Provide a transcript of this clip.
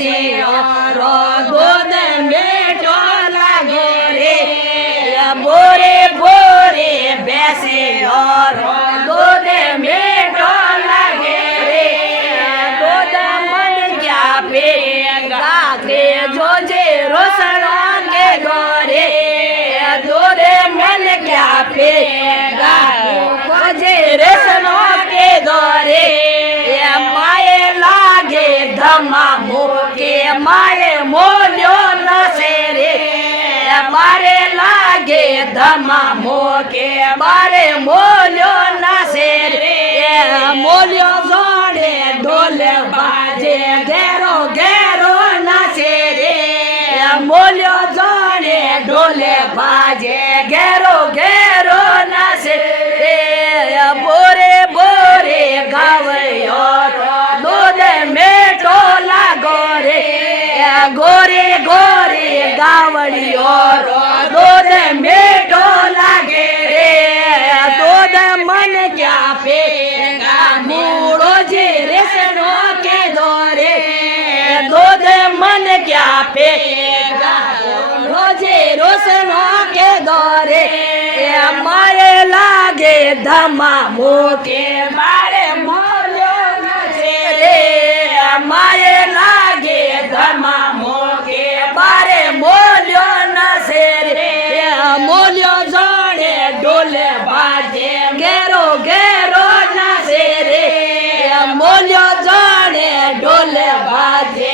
બેસે રો દૂધ મીઠો લાગે રે બોરે બોરે બેસે રો દૂધ મીઠો લાગે રે દૂધ મન ક્યાં ભેગા કે જોજે રોસણો કે ગોરે દૂધ મન ક્યાં ભેગા જોજે રેસણો કે દોરે માએ લાગે ધમા મોકે માએ મોલ્યો નસે રે મારે લાગે ધમા મોકે મારે મોલ્યો નસે રે મોલ્યો જોડે ઢોલ બાજે ઘેરો ઘેરો નસે રે મોલ્યો જોડે ઢોલ બાજે ઘેરો ઘેરો નસે રે બોરે બોરે ગાવયો દૂધ મીઠો લાગો રે ગોરે ગોરે ગાવડિયો દૂધ મીઠો લાગે રે દૂધ મન ક્યાં ભેગા મૂળો જે રેસણો કે દોરે દૂધ મન ક્યાં ભેગા રોજે રોસણો કે દોરે મારે લાગે ધમા મોકે મારે મોલ્યો નસે રે મારે લાગે ધમા મોકે મારે મોલ્યો નસે રે મોલ્યો જોડે ઢોલ બાજે ઘેરો ઘેરો નસે રે મોલ્યો જોડે ઢોલ બાજે